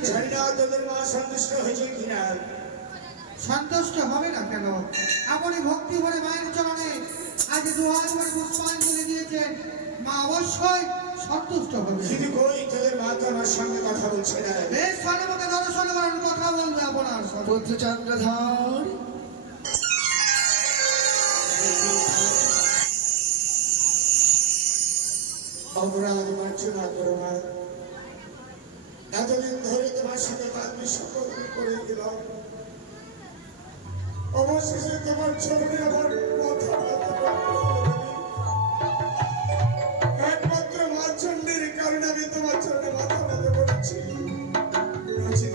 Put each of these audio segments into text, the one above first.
দিচ্ছে। জানি না তোদের মা সন্তুষ্ট হয়েছে কিনা। সন্তুষ্ট হবে না কেন? আপনি ভক্তি ভরে মায়ের চরণে আজ দুহাত ভরে পুষ্পাঞ্জলি দিয়েছেন, মা অবশ্যই সন্তুষ্ট হবে। কিন্তু কই তোদের মা তো আমার সঙ্গে কথা বলছে না। বেশ সর্বকে দর্শন করার কথা বলবে আপনার সঙ্গে। পুত্র চন্দ্রধর, অপরাধ মার্জনা করো না। এতদিন ধরে তোমার সাথে বাদবি সম্পর্ক করে গেলাম, অবশেষে তোমার চরণে আমার মাথা নত করতে হলো। একমাত্র মা চণ্ডীর কারণে আমি তোমার চরণে মাথা নত করেছি। নচিত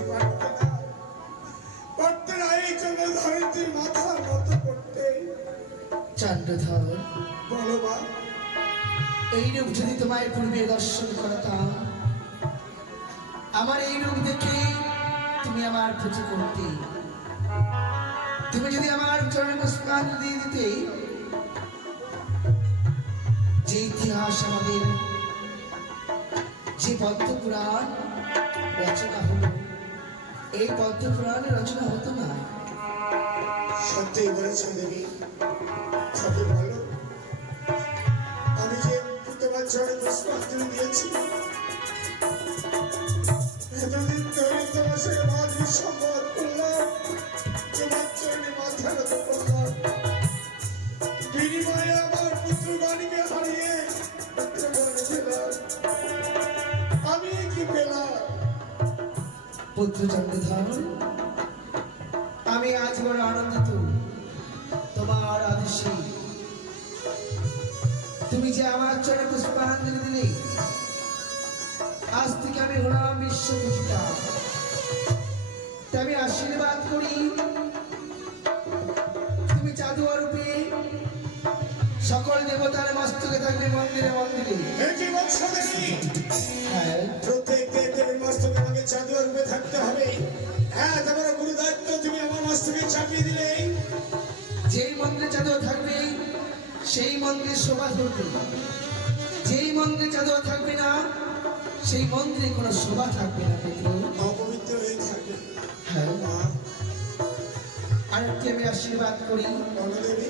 পারতে না এই জন্য ধরিত্রী মাথা নত করতে। চন্দ্রধর, বলো মা, এই রূপ যদি তোমায় পূর্বে দর্শন করতাম, আমার এই রূপ দেখে তুমি আমার পুজো করতে, তুমি যদি আমার চরণে পুষ্পাঞ্জলি দিয়ে দিতে, যে ইতিহাস আমাদের, যে পদ্ম পুরাণ রচনা হলো, এই পদ্ম পুরাণের রচনা হতো না। সত্যিই বলেছেন দেবী। তবে বলো, আমি যে তোমার চরণে পুষ্পাঞ্জলি দিয়েছি, এতদিন ধরে তোমার সঙ্গে বাদবি সংবাদ করলাম, তোমার চরণে মাথা নত করলাম, বিনিময়ে আমার পুত্রগণকে হারিয়ে পুত্রগণে পেলাম। আমি কি পেলাম? পুত্র চন্দ্রধর, আমি আজ বড় আনন্দিত তোমার আদেশে। তুমি যে আমার চরণে পুষ্পাঞ্জলি দিলে, আজ থেকে আমি হলাম বিশ্বপূজিতা। তাই আমি আশীর্বাদ করি, তুমি জাদুয়া রূপে সকল দেবতার মস্তকে থাকবে মন্দিরে মন্দিরে। এই কি বলছো দেবী? হ্যাঁ, প্রত্যেক দেবদেবীর মস্তকে আমাকে জাদুয়া রূপে থাকতে হবে। হ্যাঁ, তোমার গুরু দায়িত্ব তুমি আমার মস্তকে চাপিয়ে দিলে। যেই মন্দিরে জাদুয়া থাকবে সেই মন্দিরে শোভা ধরবে, যেই মন্দিরে জাদুয়া থাকবে না সেই মন্দিরে কোনো শোভা থাকবে না। পুত্র, অপবিত্র হয়ে থাকবে। হ্যাঁ, মা, আরেকটি আমি আশীর্বাদ করি, বলো দেবী।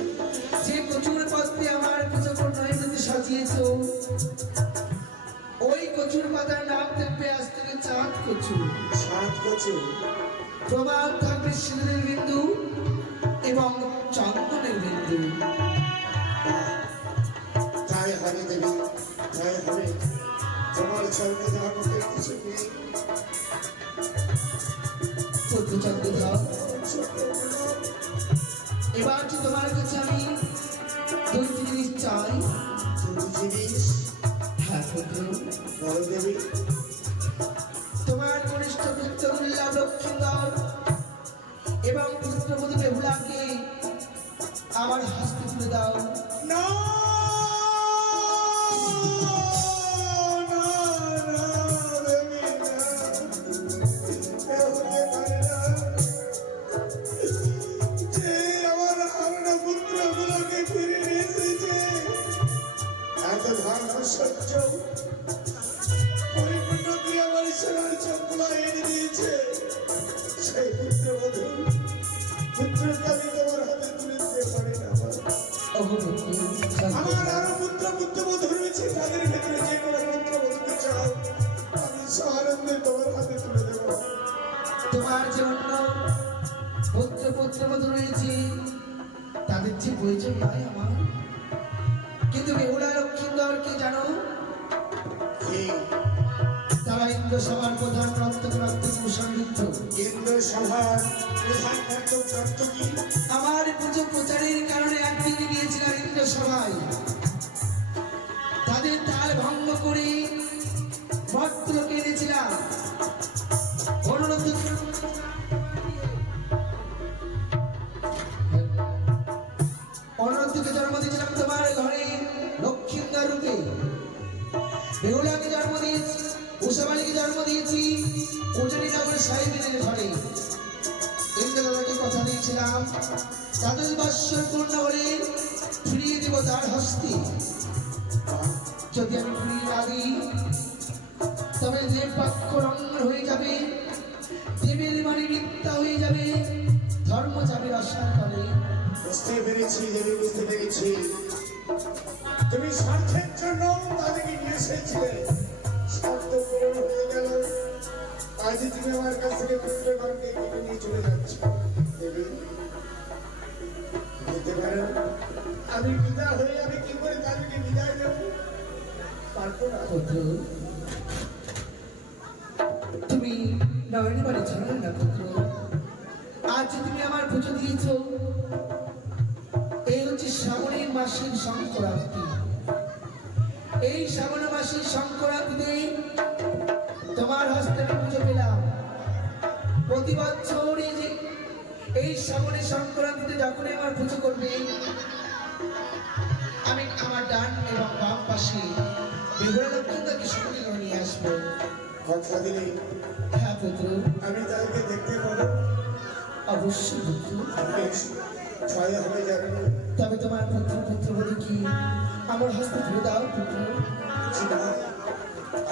যে কচুর পাত্রে আমার পুজো নৈবেদ্য সাজিয়েছো, ওই কচুর পাতার নাম থাকবে আজ থেকে চাঁদ কচু। সাত বছর প্রমাণ থাকবে সিঁদুরের বিন্দু এবং চন্দনের বিন্দু। তাই হবে দেবী, তাই হবে। তোমার চরণে দেওয়ার মধ্যে কিছু নেই। পুত্র চন্দ্রধর, এবার যে তোমার কাছে আমি দুইটি জিনিস চাই। দুটি জিনিস? হ্যাঁ পুত্র, বলো দেবী। তোমার কনিষ্ঠ পুত্র দুর্লভ লক্ষ্মীধর এবং পুত্রবধূ বেহুলাকে আমার হস্তে তুলে দাও। না, না, না, দেবী, না। এ হতে পারে না। যে আমার হারানো পুত্রগুলোকে ফিরে নিয়ে এসেছে, এত ভালো সহ্য পরিপূর্ণ দিয়ে আমার সেবার চপ্পলা এনে দিয়েছে, সেই পুত্রবধূ পুত্রকে আমি তোমার হাতে তুলে দিতে পারি না। আমার আরো পুত্রবধূ রয়েছে, তাদের ভেতরে যে কোনো পুত্রবধূকে চাও আমি সানন্দে তোমার হাতে তুলে দেবো। তোমার যে অন্য পুত্রবধূ রয়েছে তাদের যে প্রয়োজন নয় আমার, কিন্তু বেহুলা লক্ষ্মীধরকে জানো, তারা ইন্দ্র সভার প্রধান প্রাপ্ত কুসংবিদ্ধ। কেন্দ্র সভার প্রধান প্রাপ্ত কি? আমার পুজো প্রচারের কারণে একদিন গিয়েছিলাম ইন্দ্র সভায়, তাদের তাল ভঙ্গ করে ভদ্রকে এনেছিলাম। অনুরোধকে জন্ম দিয়েছিলাম তোমার ঘরে লক্ষ্মীন্দর রূপে, বেহুলাকে জন্ম দিয়েছি, উষাবালিকে জন্ম দিয়েছি উজনি নগর সাহেবের ঘরে। ইন্দ্রদাদাকে কথা দিয়েছিলাম তাদের বাৎসর পূর্ণ হলে ফিরিয়ে দেব তার হস্তে। যদি আমি ফিরিয়ে না দিই তবে যে পক্ষ রঙ্গন হয়ে যাবে দেবের মানে মিথ্যা হয়ে যাবে, ধর্ম যাবে রসার করে। বুঝতে পেরেছি দেবী, বুঝতে পেরেছি। তুমি স্বার্থের জন্য তাদেরকে নিয়ে এসেছিলে, স্বার্থ পূরণ হয়ে গেল। আজ তুমি আমার কাছ থেকে পুত্রগণকে কেটে নিয়ে চলে যাচ্ছ। দেবী, বলতে পারো আমি পিতা হয়ে আমি কি করে তাদেরকে বিদায় দেব? পারবো না। পুত্র, তুমি নয়নে বাড়ি ছাড়ো না পুত্র। আজ যে তুমি আমার পুজো দিয়েছ, এই হচ্ছে শ্রাবণের মাসের সংক্রান্তি। এই শ্রাবণ মাসের সংক্রান্তিতে তোমার হস্তে আমি পুজো পেলাম। প্রতি বছর এই শ্রাবণের সংক্রান্তিতে যখনই আমার পুজো করবে, আমি আমার ডান এবং বাম পাশে বেহুলা লক্ষ্মীকে সঙ্গে করে নিয়ে আসবো। কথা দিলে হ্যাঁ পুত্র, আমি তাদেরকে দেখতে পাবো। অবশ্যই পুত্র। বেশ, ছয় হবে যাবে না। তবে তোমার পুত্র পুত্র বলে কি আমার হস্তে তুলে দাও পুত্র।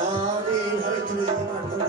আর এইভাবে তুলে দিতে পারবো না।